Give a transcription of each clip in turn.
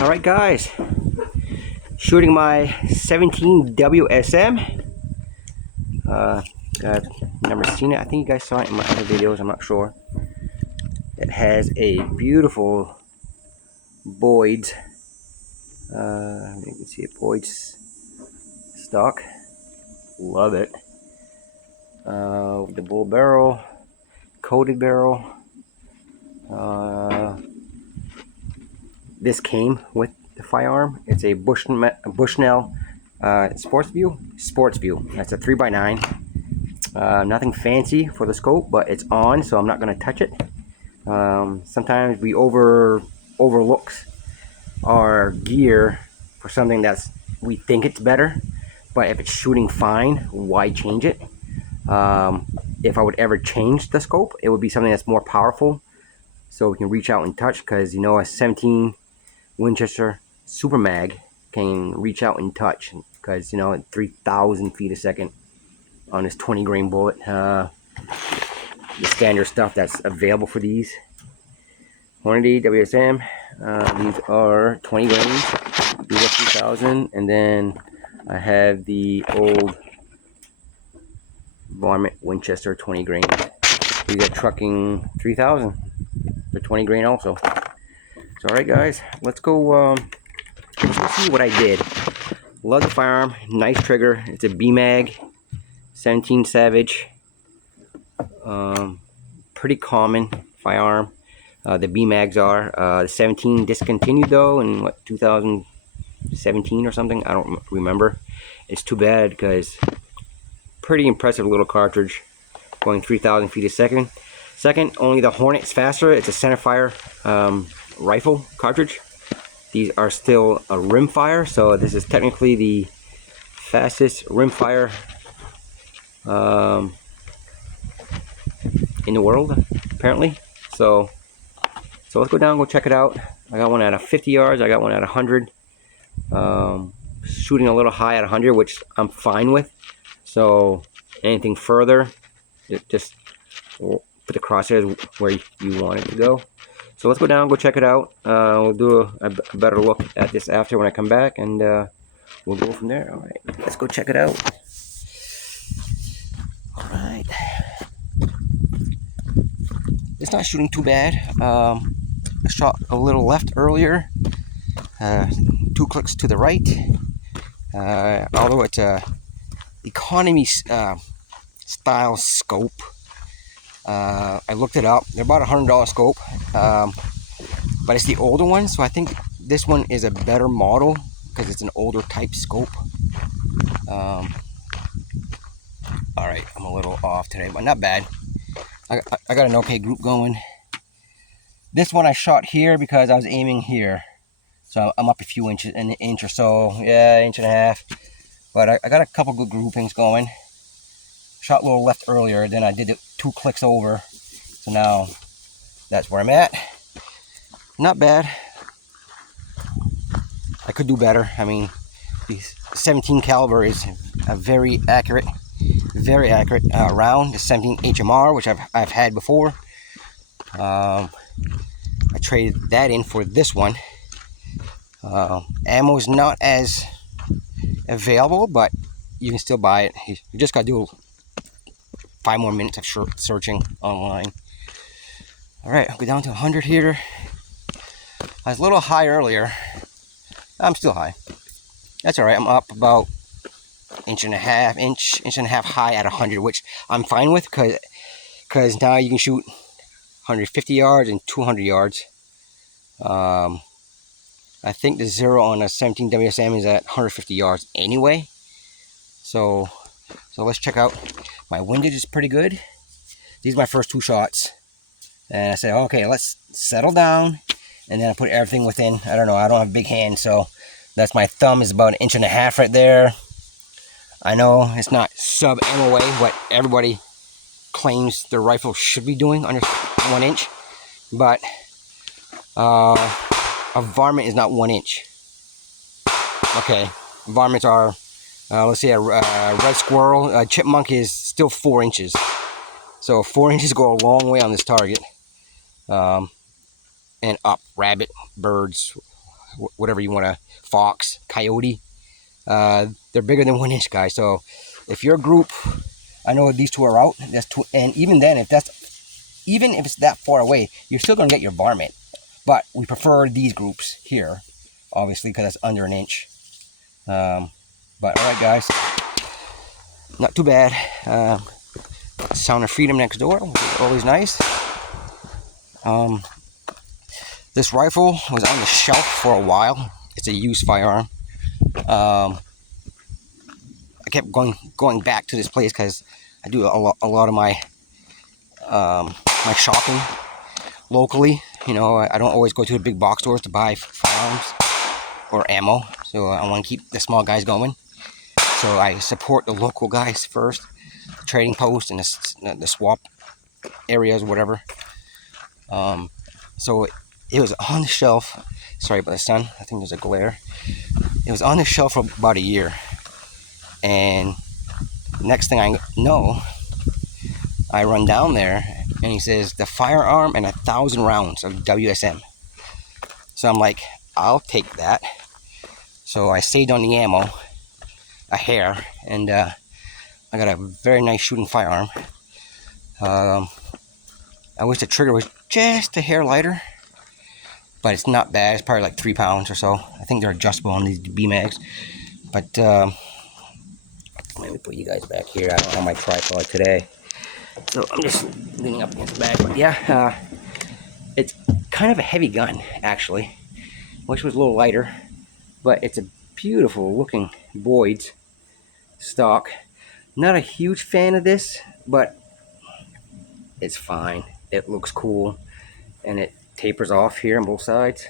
Alright guys, shooting my 17 WSM. I've never seen it. I think you guys saw it in my other videos, I'm not sure. It has a beautiful Boyd's, you can see it, Boyd's stock. Love it. The bull barrel, coated barrel. This came with the firearm. It's a Bushnell Sportsview. That's a 3x9. Nothing fancy for the scope, but it's on, so I'm not going to touch it. Sometimes we overlook our gear for something we think it's better, but if it's shooting fine, why change it? If I would ever change the scope, it would be something that's more powerful, so we can reach out and touch, because you know a 17 Winchester Super Mag can reach out and touch, because you know at 3,000 feet a second on this 20 grain bullet, the standard stuff that's available for these Hornady WSM, these are 20 grains, these are 3,000, and then I have the old Varmint Winchester 20 grain. These are trucking 3,000. They're 20 grain also. So alright guys, let's go see what I did. Love the firearm, nice trigger. It's a B-Mag 17 Savage. Pretty common firearm. The B-Mags are. The 17 discontinued though in what, 2017 or something? I don't remember. It's too bad because pretty impressive little cartridge, going 3,000 feet a second. Only the Hornet's faster. It's a centerfire rifle cartridge. These are still a rimfire, so this is technically the fastest rimfire in the world, apparently. So let's go down and go check it out. I got one at 50 yards. I got one at 100. Shooting a little high at 100, which I'm fine with. So anything further, just put the crosshairs where you want it to go. So let's go down and go check it out. We'll do a better look at this after when I come back, and we'll go from there. All right, let's go check it out. All right, it's not shooting too bad. I shot a little left earlier, 2 clicks to the right. Although it's a economy style scope, I looked it up. They're about $100 scope, but it's the older one, so I think this one is a better model because it's an older type scope. All right, I'm a little off today, but not bad. I got an okay group going. This one I shot here because I was aiming here, so I'm up a few inches, an inch or so, yeah, inch and a half. But I got a couple good groupings going. Shot a little left earlier, then I did it 2 clicks over. So now that's where I'm at. Not bad. I could do better. I mean, the 17 caliber is a very accurate round. The 17 HMR, which I've had before. I traded that in for this one. Ammo is not as available, but you can still buy it. You just gotta do 5 more minutes of searching online. All right, I'll go down to 100 here. I was a little high earlier. I'm still high. That's all right. I'm up about inch and a half high at 100, which I'm fine with, because now you can shoot 150 yards and 200 yards. I think the zero on a 17 WSM is at 150 yards anyway. So let's check out. My windage is pretty good. These are my first 2 shots. And I said, okay, let's settle down. And then I put everything within, I don't know, I don't have big hands, so that's my thumb is about 1.5 inches right there. I know it's not sub MOA, what everybody claims their rifle should be doing, under 1 inch. But a varmint is not 1 inch. Okay, varmints are, let's say a red squirrel, a chipmunk is still 4 inches. So 4 inches go a long way on this target. And up, rabbit, birds, whatever you want to, fox, coyote. They're bigger than 1 inch, guys. So if your group, I know these two are out, that's two, and even then, even if it's that far away, you're still gonna get your varmint. But we prefer these groups here, obviously, because it's under 1 inch. But all right, guys, not too bad. Sound of Freedom next door, always nice. This rifle was on the shelf for a while. It's a used firearm. I kept going back to this place because I do a lot of my my shopping locally. You know, I don't always go to the big box stores to buy firearms or ammo. So I want to keep the small guys going. So I support the local guys first, the trading post and the swap areas, whatever. So it was on the shelf. Sorry about the sun. I think there's a glare. It was on the shelf for about a year. And next thing I know, I run down there and he says the firearm and 1,000 rounds of WSM. So I'm like, I'll take that. So I saved on the ammo, a hair, and I got a very nice shooting firearm. I wish the trigger was just a hair lighter, but it's not bad. It's probably like 3 pounds or so. I think they're adjustable on these B-mags. But let me put you guys back here. I don't have my tripod today, so I'm just leaning up against the bag. But yeah, it's kind of a heavy gun, actually. Wish it was a little lighter, but it's a beautiful looking Boyd's stock. Not a huge fan of this, but it's fine. It looks cool, and it tapers off here on both sides.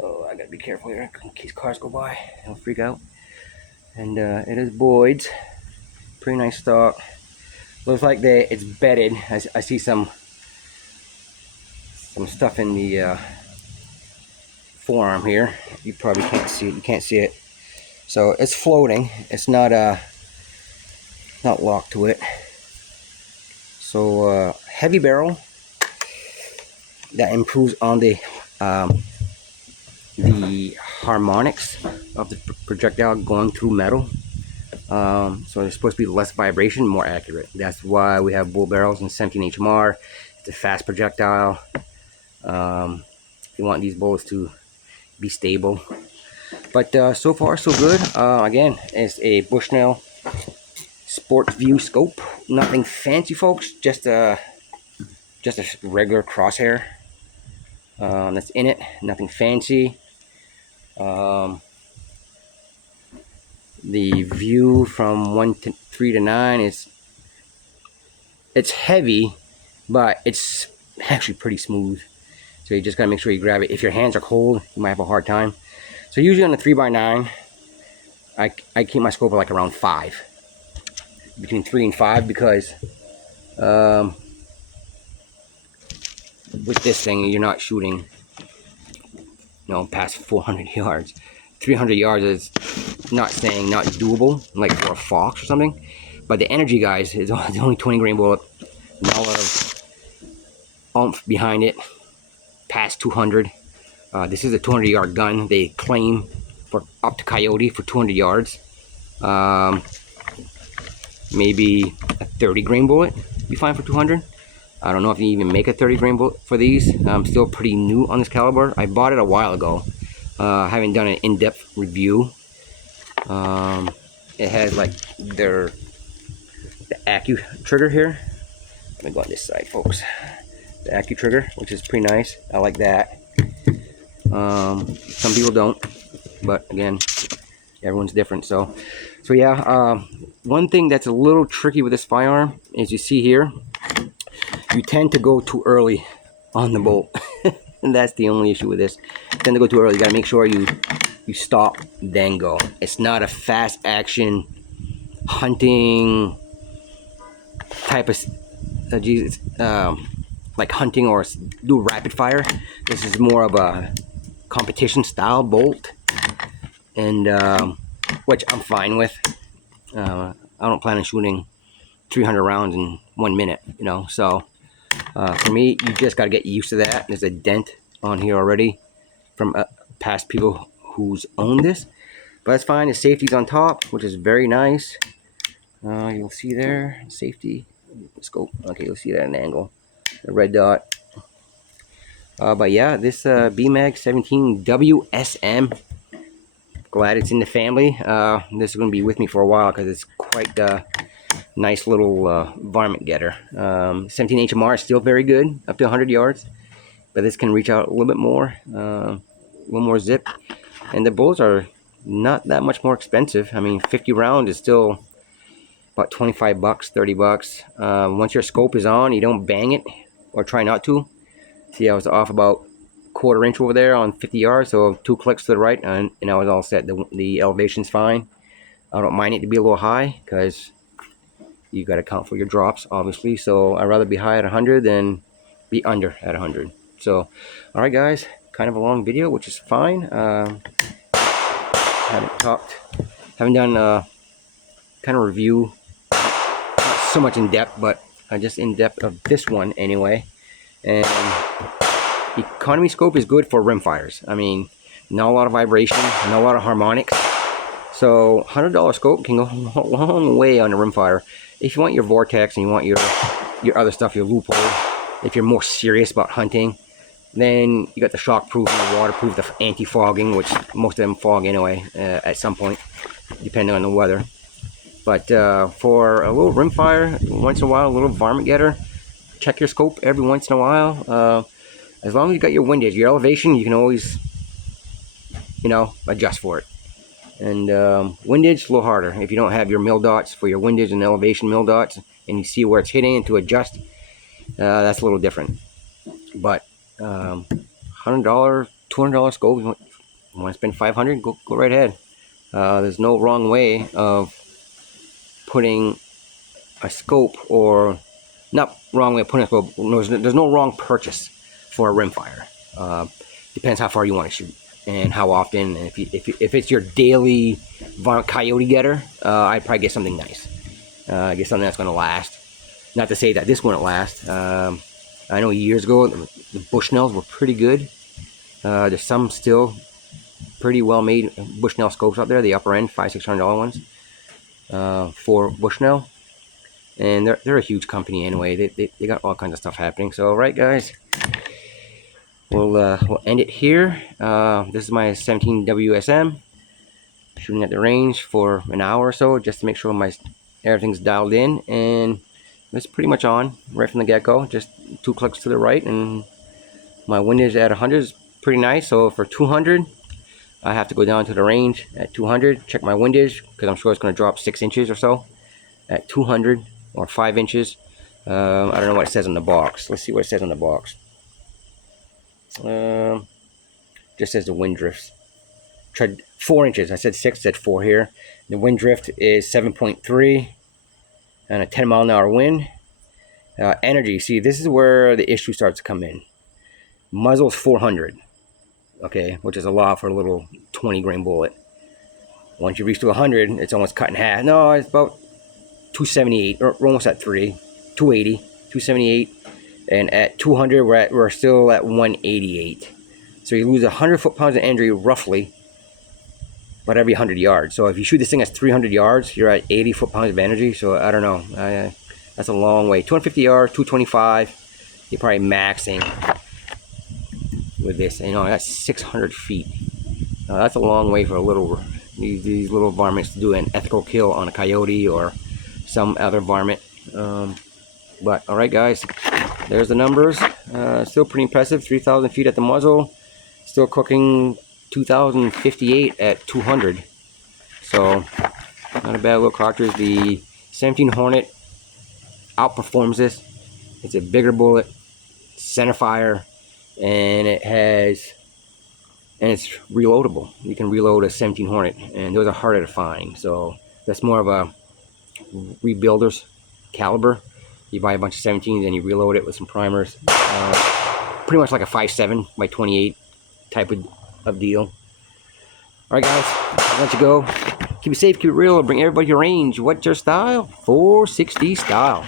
Oh, I gotta be careful here in case cars go by. They'll freak out. And it is Boyd's. Pretty nice stock. Looks like it's bedded. I see some stuff in the forearm here. You probably can't see it. You can't see it. So it's floating. It's not locked to it. So heavy barrel that improves on the harmonics of the projectile going through metal. So there's supposed to be less vibration, more accurate. That's why we have bull barrels and 17 HMR. It's a fast projectile. You want these bullets to be stable. But so far so good. Again, it's a Bushnell Sportsview scope. Nothing fancy, folks. Just a regular crosshair that's in it. Nothing fancy. The view from 1 to 3 to 9 is heavy, but it's actually pretty smooth. So you just gotta make sure you grab it. If your hands are cold, you might have a hard time. So usually on the 3x9, I keep my scope at like around 5, between 3 and 5, because with this thing you're not shooting, you know, past 400 yards. 300 yards is not doable, like for a fox or something. But the energy, guys, is only 20 grain bullet. Not a lot of oomph behind it. Past 200. This is a 200 yard gun. They claim for up to coyote for 200 yards. Maybe a 30 grain bullet be fine for 200. I don't know if you even make a 30 grain bullet for these. I'm still pretty new on this caliber. I bought it a while ago. I haven't done an in-depth review. It has like the Accu trigger here. Let me go on this side, folks. The Accu trigger, which is pretty nice. I like that. Some people don't, but again, everyone's different. So yeah. One thing that's a little tricky with this firearm is, you see here, you tend to go too early on the bolt. And that's the only issue with this. You tend to go too early. You gotta make sure you stop, then go. It's not a fast action hunting type of like hunting or do rapid fire. This is more of a competition style bolt, and which I'm fine with. I don't plan on shooting 300 rounds in 1 minute, you know. So for me, you just got to get used to that. There's a dent on here already from past people who's owned this, but that's fine. The safety's on top, which is very nice. You'll see there, safety scope. Okay, you'll see that at an angle, the red dot. But yeah, this BMAG 17 WSM, glad it's in the family. This is going to be with me for a while because it's quite a nice little varmint getter. 17 HMR is still very good, up to 100 yards, but this can reach out a little bit more, a little more zip. And the bullets are not that much more expensive. I mean, 50 round is still about 25 bucks, 30 bucks. Once your scope is on, you don't bang it, or try not to. See, I was off about quarter inch over there on 50 yards, so 2 clicks to the right, and I was all set. The elevation's fine. I don't mind it to be a little high, because you got to count for your drops, obviously. So I'd rather be high at 100 than be under at 100. So, all right, guys, kind of a long video, which is fine. Haven't done kind of review, not so much in depth, but just in depth of this one anyway. And economy scope is good for rimfires. I mean, not a lot of vibration, not a lot of harmonics. So $100 scope can go a long way on a rimfire. If you want your vortex and you want your other stuff, your loophole, if you're more serious about hunting, then you got the shockproof and the waterproof, the anti-fogging, which most of them fog anyway at some point, depending on the weather. But for a little rimfire, once in a while, a little varmint getter, check your scope every once in a while. As long as you got your windage, your elevation, you can always, adjust for it. And windage, a little harder. If you don't have your mil dots for your windage and elevation mil dots, and you see where it's hitting and to adjust, that's a little different. But $100, $200 scope, you want to spend $500, go right ahead. There's no wrong way of putting a scope, or not wrong way of putting a scope. There's no wrong purchase for a rimfire. Depends how far you want to shoot and how often. And if it's your daily coyote getter, I'd probably get something nice. Get something that's going to last. Not to say that this wouldn't last. I know years ago the Bushnells were pretty good. There's some still pretty well made Bushnell scopes out there, the upper end $500-600 ones for Bushnell. And they're a huge company anyway. They got all kinds of stuff happening. So, right, guys, we'll end it here. This is my 17 WSM, shooting at the range for an hour or so, just to make sure everything's dialed in, and it's pretty much on right from the get-go. Just 2 clicks to the right, and my windage at 100 is pretty nice. So for 200, I have to go down to the range at 200, check my windage, because I'm sure it's going to drop 6 inches or so at 200, or 5 inches. I don't know what it says on the box. Let's see what it says on the box. Just says the wind drifts. Tried 4 inches. I said 6, said 4 here. The wind drift is 7.3 and a 10-mile-an-hour wind. Energy. See, this is where the issue starts to come in. Muzzle's 400. Okay, which is a lot for a little 20-grain bullet. Once you reach to 100, it's almost cut in half. No, it's about 278. We're almost at 3. 280, 278. And at 200, we're still at 188. So you lose 100 foot-pounds of energy roughly, but every 100 yards. So if you shoot this thing at 300 yards, you're at 80 foot-pounds of energy. So I don't know. That's a long way. 250 yards, 225. You're probably maxing with this. That's 600 feet. That's a long way for these little varmints to do an ethical kill on a coyote or some other varmint. But all right, guys, there's the numbers. Still pretty impressive. 3,000 feet at the muzzle. Still cooking 2,058 at 200. So not a bad little cartridge. The 17 Hornet outperforms this. It's a bigger bullet, center fire, and it's reloadable. You can reload a 17 Hornet, and those are harder to find. So that's more of a rebuilder's caliber. You buy a bunch of 17s and you reload it with some primers. Pretty much like a 5.7 by 28 type of deal. Alright, guys, I'll let you go. Keep it safe, keep it real, bring everybody your range. What's your style? 460 style.